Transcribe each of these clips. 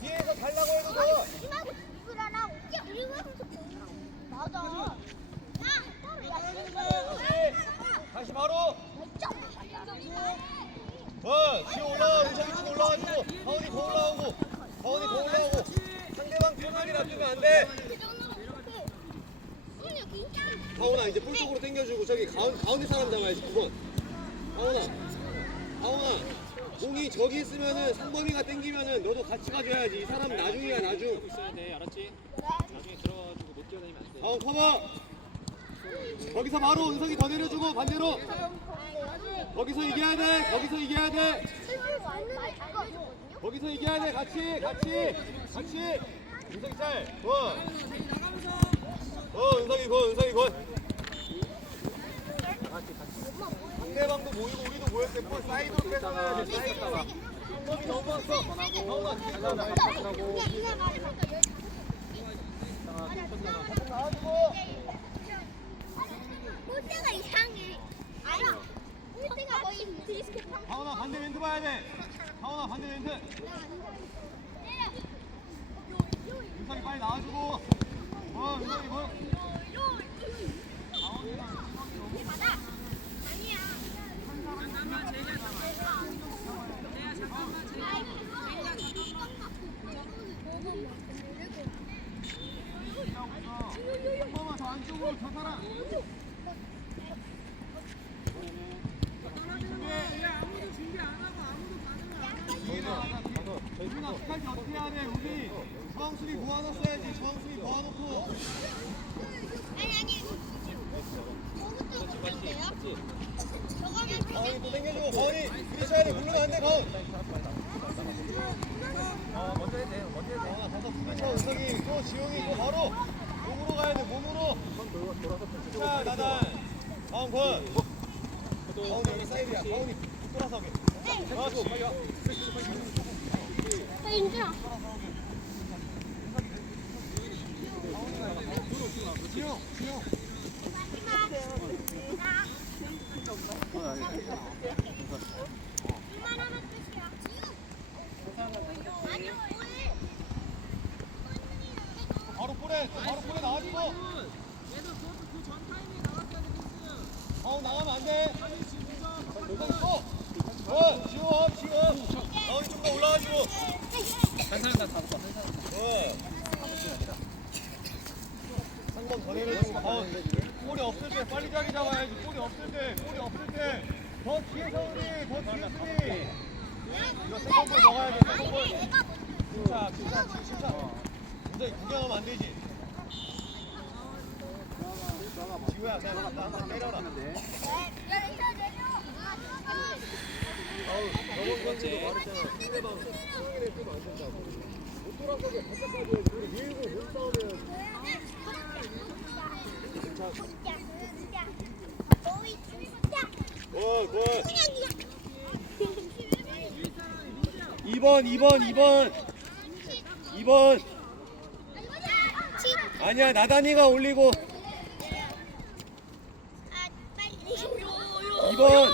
뒤에서 달라고 해도. 다시 바로. 어 지금 올라와. 은석이 지금 올라와주고. 가온이 더 올라오고. 가온이 더 올라오고. 상대방 편하게 놔두면 안돼 가온아 이제 볼 쪽으로 당겨주고 저기 가운, 가운데 사람 잡아야지 9번. 가온아 가온아 공이 저기 있으면은 상범이가 당기면은 너도 같이 가줘야지. 이 사람 나중이야 나중. 있어야 돼, 알았지? 나중에 들어가가지고 못 뛰어다니면 안 돼. 가온 커버! 거기서 바로 은석이 더 내려주고 반대로. 거기서 이겨야 돼 거기서 이겨야 돼. 거기서 이겨야 돼 같이 같이 같이. 은석이 잘 어. 어 은석이 고 은석이 고 상대방도 모이고 우리도 모였을 사이드로 뺏어가야 돼 사이드다가 한번이 너무 왔어 가온아 뒤에 나와주고 꼴대가 이상해. 알아. 꼴대가 거의 디스크 팡. 가온아 반대 멘트 봐야 돼 가온아 반대 멘트 은석이 빨리 나와주고 어 은석이 뭐한 번만 더 안쪽으로 저 사람 우리가 끝까지 어떻게 해야 돼 우리 중앙수비 모아놨어야지 중앙수비 모아놓고 아니 아니. 저것도 괜찮대요? 저거는 가온이 또 당겨주고 가온이 부딪혀야 돼 부르면 안돼 가온 어 먼저 해야 돼 먼저 해야 돼 부딪혀 은석이 또 지용이 또 바로 몸으로 가야 돼 몸으로. 자 나단. 가온 건 가온이 여기 사이드야. 가온이 돌아서게. 그렇지 아, 윤준아. 지용 지용. 얼마나 끝이야? 아니 뭐해? 바로 볼에 바로 볼에 나와주고 가온 나가면 안돼 은석이 또 어, 지워, 지워. 가온이 좀 더 올라가지고. 한 사람 다 잡았어. 어. 한번 더 내려주고 가온. 볼이 없을 때 빨리 자리 잡아야지. 볼이 없을 때, 볼이 없을 때. 더 뒤에서 우리, 더 뒤에 수비. 이거 세컨볼 먹어야 돼, 세컨볼. 진짜, 진짜, 진짜. 근데 구경하면 안 되지. 지우야, 그냥 나, 나 때려라. 어우, 저번 번째도 말했잖아. 상대방 수영이네 뜨면 안 된다고. 못 돌아서게 바깥까지 해야지. 우리 밀고 몸싸움 해야지. 굿, 굿. 2번, 2번, 2번. 2번. 아니야, 나단이가 올리고. 2번.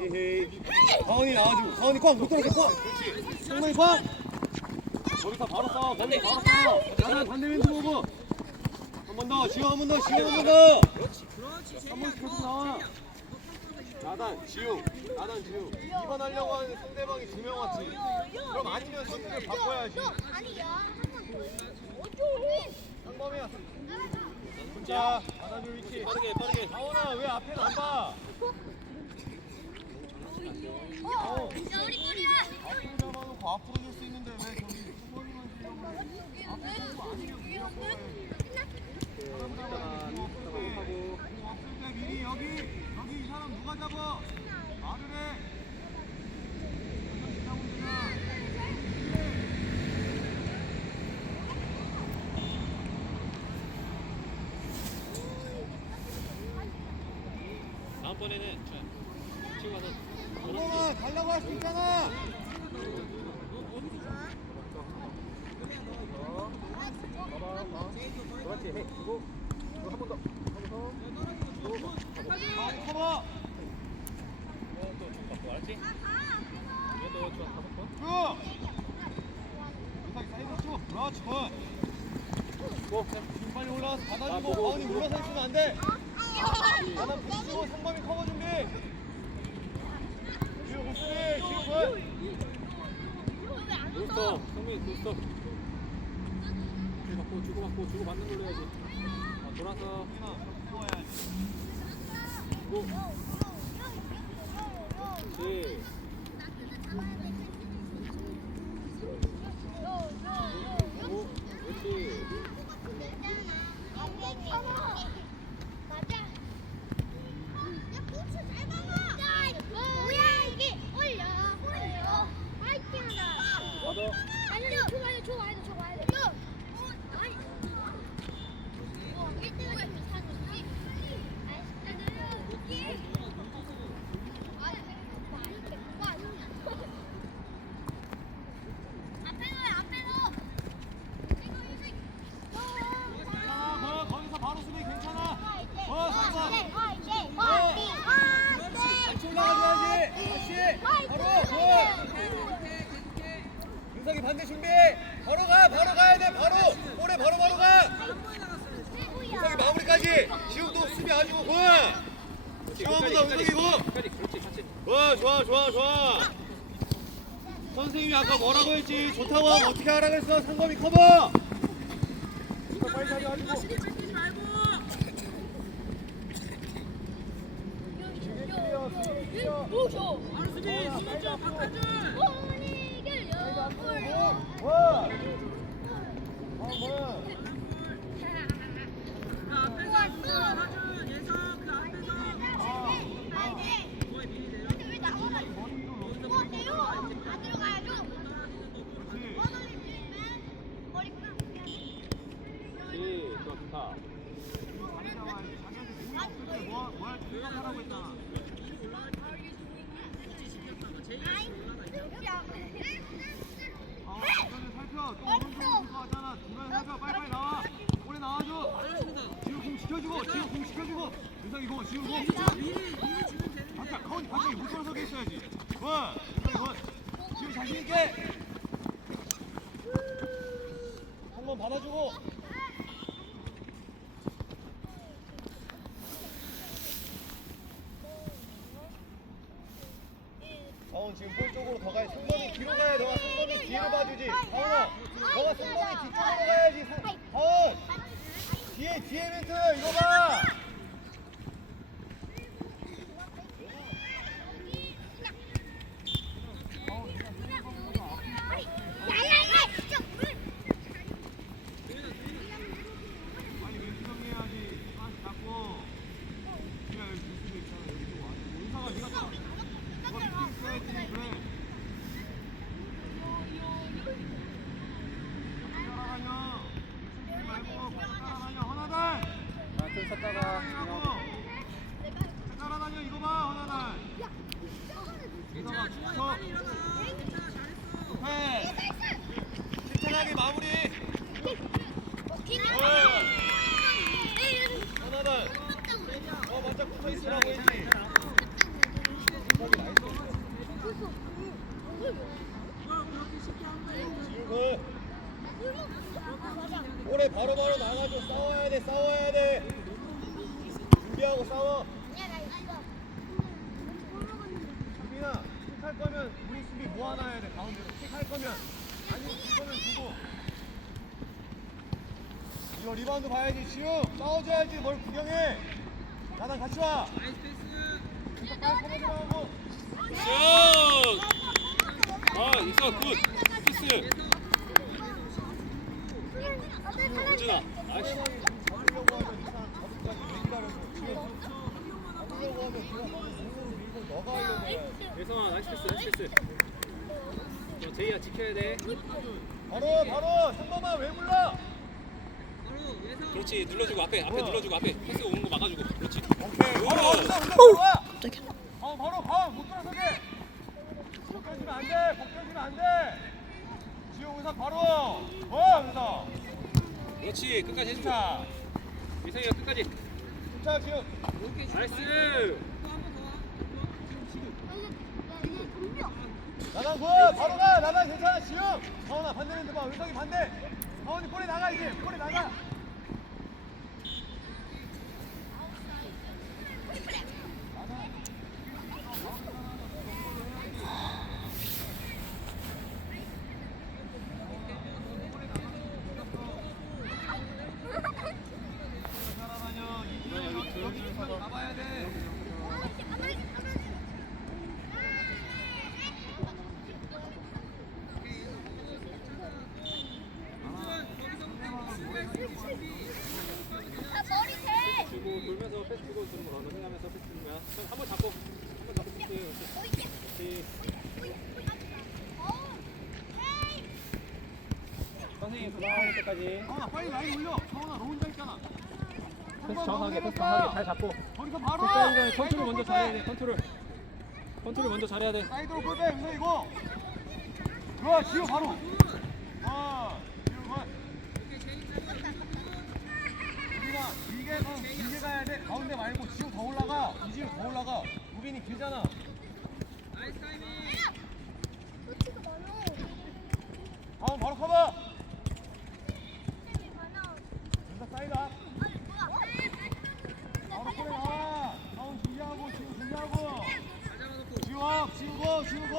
헤헤이. 가온이 나와주고. 가온이 꽝, 못 들어가, 꽝. 성명이 꽝. 거기서 바로 싸워, 거기서 바로 싸워. 나는 반대 왼쪽 오고. 한번 더, 지우 한번 더, 지우 한번 더. 한 번씩 계속 나와. 나단, 지우, 나단, 지우. 2번 하려고 하는 상대방이 두 명 왔지. 그럼 아니면 선수를 바꿔야지. 아니야. 상범이야. 자, 받아줄 위치. 빠르게, 빠르게. 가온아, 왜 앞에는 안 봐? 어, 야 우리 볼이야. 앞으로 잡아놓고 앞으로 줄 수 있는데 왜 저기 상범이만 주려고 해? 앞에 아니면 그냥 해. 공 없을 때 미리 여기 여기 이 사람 누가 잡아? 말을 해. 이번에는 지금 가서 강동아 달라고 할 수 있잖아 그렇지 해 이거 이거 한번 더. 한번 더. 커버. 이것도 좀 바꿔 알지? 이것도 좀 바꿔. 쭉. 이상 사이드 쭉. 그렇지 굿. 뭐? 지금 빨리 올라와서 받아주고 마운이 올라서 있으면 안 돼. 하나 붙이고 상범이 커버 준비. 아. 뭐야 이게 올려 올려 파이팅하다 맞아. 아니 저거 와야 돼. 와야 돼. 와야 돼. 아니. 어 1등을 좀 사줬지 아, 거- 거기서 바로 수비 괜찮아. 어, 상범. 같이 올라가줘야지. 다시. 바로 굿. 윤석이 반대 준비. 바로 가. 바로 가야 돼. 바로. 볼에 바로 바로 가. 윤석이 마무리까지. 지금도 수비 아주 굿. 그렇지 같이. 와 좋아 좋아 좋아 선생님이 아까 뭐라고 했지 좋다고 하면 어떻게 하라 그랬어 상검이 커버 이거 빨리 자리 가지고. 와 어, 뭐야 그렇지. 좋아 좋다. 뭐, 뭐 생각하라고 했잖아 아 주변을 살펴 또 오른쪽으로 올것 같잖아 주변을 살펴 빨리빨리 나와 볼에 나와줘 지금 공 지켜주고 지금 공 지켜주고 윤석이 공 지금 공 바짝 가운데 바짝이 못 돌아서게 있어야지 원 윤석이 원 지금 자신 있게 한 번 받아주고 가운 지금 볼 쪽으로 더 가야 승범이 뒤로 가야 너가 승범이 뒤로 봐주지 가운아 너가 승범이 뒤쪽으로 가야지 상- 가운 뒤에 뒤에 멘트 이거 봐 아니 멘트 정리해야지 하나씩 잡고 그래 여기 뉴스도 있잖아 여기 좀 와줘 은사가 네가 또 너가 미팅 있어야지 그래 따라다녀 미팅 말고 따라다녀 허나달 나좀 쳤다가. 따라다녀 이거 봐 허나달 은사가 쳐 해 실천하게 마무리 허나달 어 맞짝 붙어 있으라고 했지 지금 올해 바로바로 나가줘 싸워야 돼 싸워야 돼 준비하고 싸워 수빈아 킥할 거면 우리 수비 뭐 하나 해야 돼 가운데로 킥할 거면 아니면 킥 거면 주고 이거 리바운드 봐야지 지금 싸워줘야지 뭘 구경해 나랑 같이 와 슛! 아 있어 굿. 키스. 우진아. 아이씨. 예성아 나이스 패스 나이스 패스. 너 제이야 지켜야 돼. 바로 바로 상범아 왜 불러 그렇지 눌러주고 앞에 앞에 눌러주고 앞에. 패스 오는 거 막아주고. 그렇지. 오케이 바로 어디서 올라 와 어, 바로 가 못 돌아서게! 벗겨지면 안 돼! 벗겨지면 안 돼! 지금 의사 바로! 어 의사! 그렇지 끝까지 해줘. 자. 미성이가 끝까지. 자 지금 나이스. 나가 굿 바로 가! 나가 괜찮아 지금 서원아 반대면 봐. 은석이 반대. 서원이 볼에 나가 이제. 볼에 나가 나가야 돼 나 머리 대. 주고 돌면서 패스 주고 주는 거 로딩하면서 패스 주는 거야. 한번 잡고. 한번 잡고 패스. 그렇지. 선생님 그거 할 때까지. 서원아 빨리 라인 올려 서원아 너 혼자 있잖아 패스 정확하게 패스 정확하게 잘 잡고. 거기서 바로 전에 컨트롤 먼저 잘해야 돼. 컨트롤. 컨트롤 먼저 잘해야 돼. 사이드로 골대 은석이고 좋아 지우 바로 아 지우 굿 우빈아 길게 가 길게 가야 돼 가운데 말고 지우 더 올라가 이지우 더 올라가 우빈이 길잖아 다음 바로 커버 은석 사이드 앞 바로 골에 나와 다운 준비하고 지우 준비하고 지우 업 지우 고 지우 고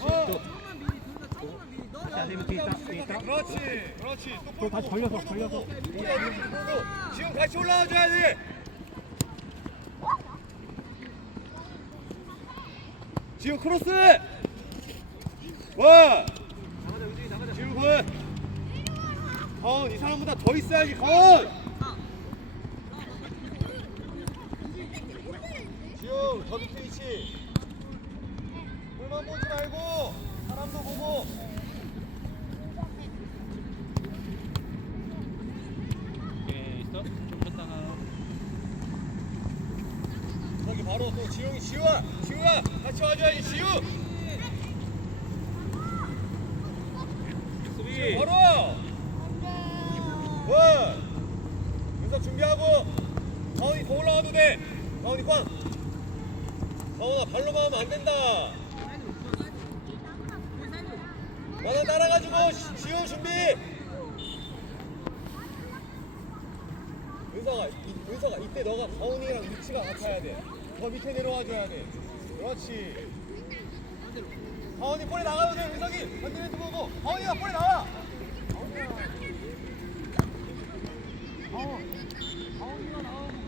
어. 그렇지, 그렇지. 또 다시 걸려서, 걸려서. 지금 같이 올라와줘야 돼. 지금 크로스. 와. 지금 건. 건, 이 사람보다 더 있어야지, 건. 지금 더 밑에 위치. 볼만 보지 말고 사람도 보고. 오케이 스톱. 좀 쉬었다가. 저기 바로 또 지용이 지우야 지우야 같이 와줘야지 지우 수비. 바로 와 윤석 준비하고 더 올라가도 돼 가온이 꽝 가온아 발로만 하면 안 된다. 너나 따라가지고 시- 지우 준비. 은서가 이- 은서가 이때 너가 가온이랑 위치가 같아야 돼 더 밑에 내려와 줘야 돼. 그렇지. 가온이 볼에 나가도 돼 은석이. 반대면도 보고. 가온이가 볼에 나와. 가온. 가온이가 나오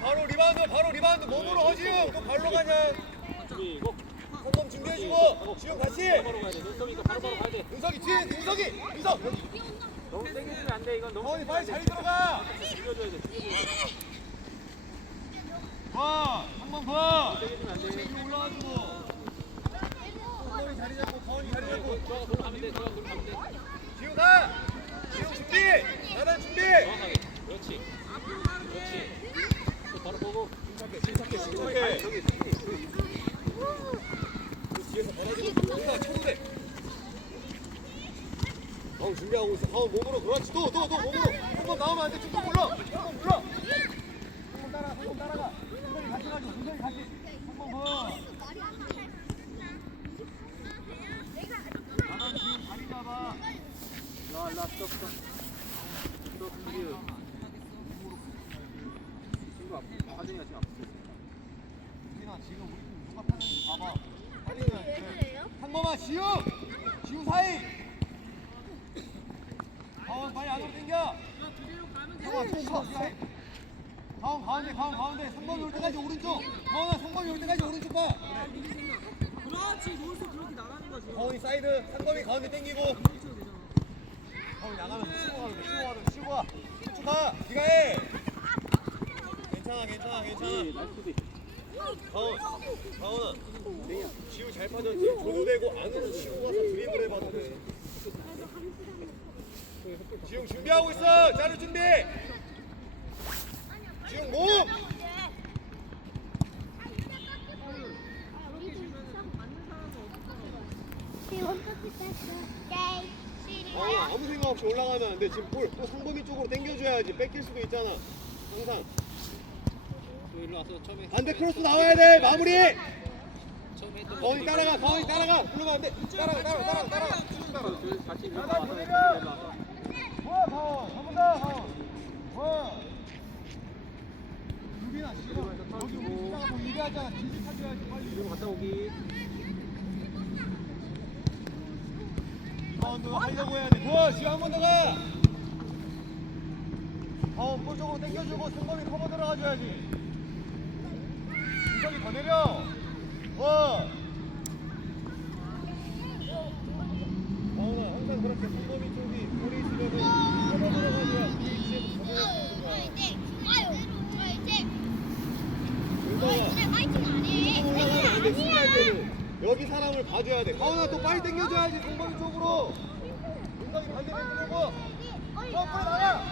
바로 리바운드 고. 한번. 위로 올라와주고 가원이 자리 잡고 가원이 자리 잡고 좋아. 돌 가면 돼. 좋아. 돌 가면 돼. 지우 가 지우 준비 나단 준비 정확하게. 그렇지. 그렇지. 또 바로 보고. 침착해 침착해 침착해 저기 저기. 그 뒤에서 받아주고 은석아 쳐도 돼 가원 준비하고 있어 가원 몸으로 그렇지 또 또 또 몸으로 한 번 나오면 안돼 쭉쭉 올라 한번 물러 한번 따라 한번 따라가 은석이 같이 가줘 은석이 같이 한번 더 나단 지금 자리 잡아 일로 일로 스톱 스톱. 스톱 준비. 친구 앞. 화준이가 지금 앞. 우리나 지금 우리 팀 누가 타는지 봐봐. 빨리 해야 돼. 한 번만 지우! 지우 사이! 가원 빨리 안으로 당겨! 형아 총 쳐! 사이! 가원 가운 가운데 가운 가운데 성범이 올 때까지 오른쪽 가운아 성범이 올 때까지 오른쪽 봐 그렇지 노스 그렇게 나가는 거지 가운이 사이드 상범이 가운데 당기고 가운이 나가면 치고 가면 돼 치고 가 네가 해. 괜찮아 괜찮아 괜찮아. 가운 가운아. 지우 잘 빠졌지? 줘도 되고 안으로 치고 가서 드리블 해봐도 돼. 지웅 준비하고 있어. 자를 준비. 지웅 몸 어, 아무 생각 없이 올라가면 안 돼. 지금 볼, 또 상범이 쪽으로 당겨줘야지. 뺏길 수도 있잖아. 항상. 또 일로 와서 처음에 반대 크로스 나와야 돼. 마무리. 처음 했던 가원이 따라가. 가원이 따라가. 불러면 안 돼. 따라가, 따라가, 따라가, 따라가. 그 같이 따라가, 와서 돌려. 일로 와서 와, 가원. 한번 더, 가원. 와. 유빈아, 지금 여기 우리 시다가 뭐 갔다 오기 하려고 해야 돼. 좋아, 지금 한번 더 가. 가원 볼 쪽으로 당겨주고 승범이 커버 들어가줘야지. 인석이 더 내려. 와. 가원아, 항상 그렇게 승범이 쪽이 볼이 있으면은 커버 들어가줘야 그 위치에서 수비할 때는. 여기 사람을 봐줘야 돼. 가훈아 또 빨리 당겨줘야지, 동범이 쪽으로. 윤성이 반대 왼쪽으로. 점프 나가.